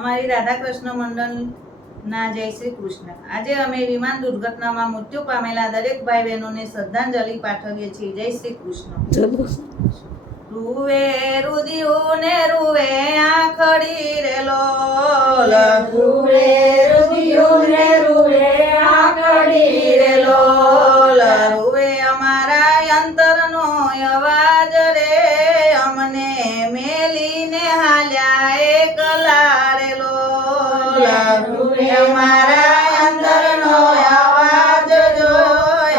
અમારી રાધાકૃષ્ણ મંડળના જય શ્રી કૃષ્ણ. આજે અમે વિમાન દુર્ઘટનામાં મૃત્યુ પામેલા દરેક ભાઈ બહેનોને શ્રદ્ધાંજલિ પાઠવીએ છીએ. જય શ્રી કૃષ્ણ. રૂવે રુદિયું ને રૂવે આખડી રે લોલ, રૂવે રુદિયું ને રૂવે આખડી રે લોલ. રૂવે અમારા અંતરનો અવાજ રે, અમને મેલીને હાલ્યા એકલા રે લોલ. રૂવે અમારા અંતરનો અવાજ જો,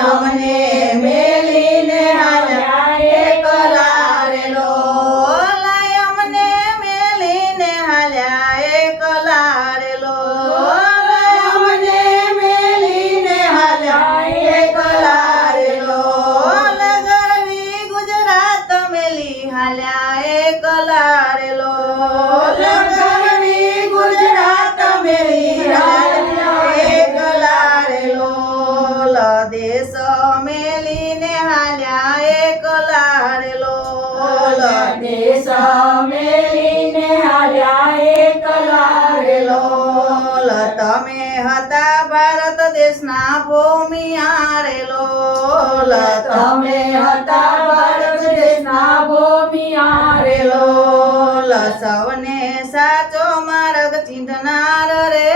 અમને મેલીને હાલ્યા એકલા રે લોલ. અમને મેલીને હાલ્યા એકલા રે લોલ. અમને મેલીને હાલ્યા એકલા રે લોલ. ગરવી ગુજરાત મેલી હાલ્યા એકલા રે લોલ. ગરવી ગુજરાત મેલી હાલ્યા એકલા રે લોલ. દેશ મેલીને હાલ્યા એકલા રે લોલ. દેશ મેલીને હાલ્યા એકલા રે લોલ. તમે હતા ભારત દેશના ભૂમિયા રે લોલ. તમે હતા ભારત દેશના ભૂમિયા રે લોલ. સૌને સાચો માર્ગ ચિંતનાર રે,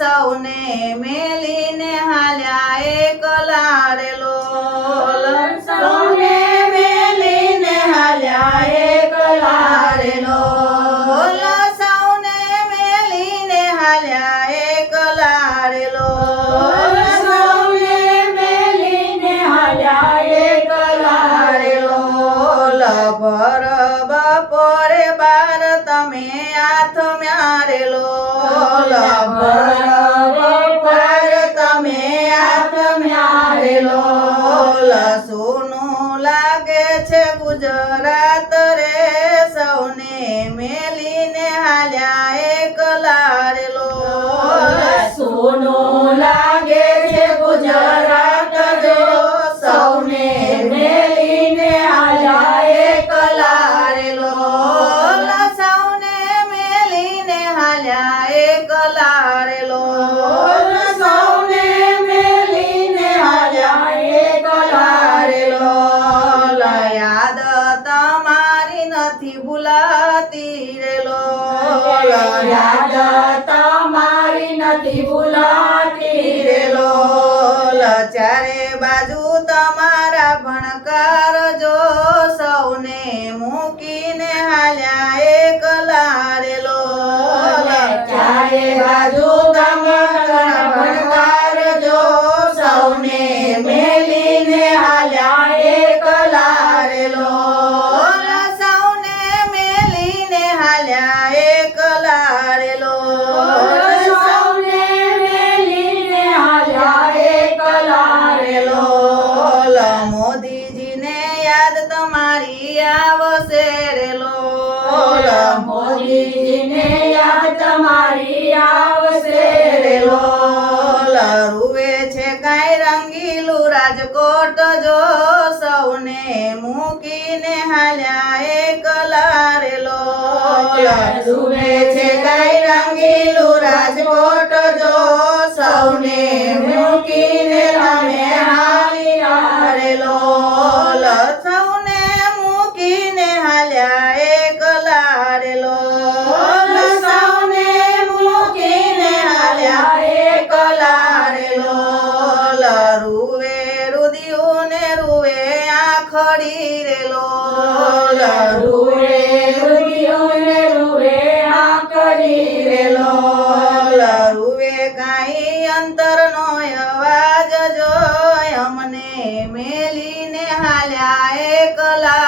સૌને મેલીને હાલ્યા એકલા રે લોલ. સૌને મેલીને હાલ્યા એકલા રે લોલ. સૌને મેલીને હાલ્યા એકલા રે લોલ. સૌને મેલીને હાલ્યા એકલા રે લોલ. ભર બપોરે બાર તમે આથમ્યા રે લોલ. પર તમે આત્મ્યા રે લોલ. સોનું લાગે છે ગુજરાત રે, સૌને મેલીને હાલ્યા એકલા રે લોલ. સોનું લાગે છે ગુજરાત જો, સૌને મેલીને હાલ્યા એકલા રે લોલ. સૌને મેલીને હાલ્યા એકલા રે લોલ. સૌને મેલીને હાલ્યા એકલા રે લોલ. યાદ તમારી નથી ભૂલાતી રે લોલ. યાદ તમારી નથી ભૂલાતી રે લોલ. ચારે બાજુ તમારા ભણકાર જો, સૌને મૂકીને હાલ્યા એકલા રે લોલ. ચારે બાજુ તમારા ભણકાર જો, સૌને મેલીને હાલ્યા એકલા રે લોલ. સૌને મેલીને હાલ્યા એકલા રે લોલ. સૌને મેલીને હાલ્યા એકલા રે લોલ. મોદીજીને યાદ તમારી આવશે રે લોલ. મોદીજીને યાદ તમારી આવશે રે લોલ. રૂવે છે કાંઈ રંગીલું રાજકોટ જો, સૌને મૂકીને હાલ્યા એકલા રે લોલ. રૂવે છે કાંઈ રંગીલું રાજકોટ જો, સૌને મૂકીને તમે હાલ્યા રે લોલ. સૌને મૂકીને હાલ્યા એકલા રે લોલ. સૌને મૂકીને હાલ્યા એકલા રે લોલ. રૂવે રુદિયું ને રૂવે આખડી રે લોલ. રૂવે રુદિયું ને રૂવે આખડી રે લોલ. રૂવે કાંઈ અંતરનો અવાજ જો, અમને મેલીને હાલ્યા એકલા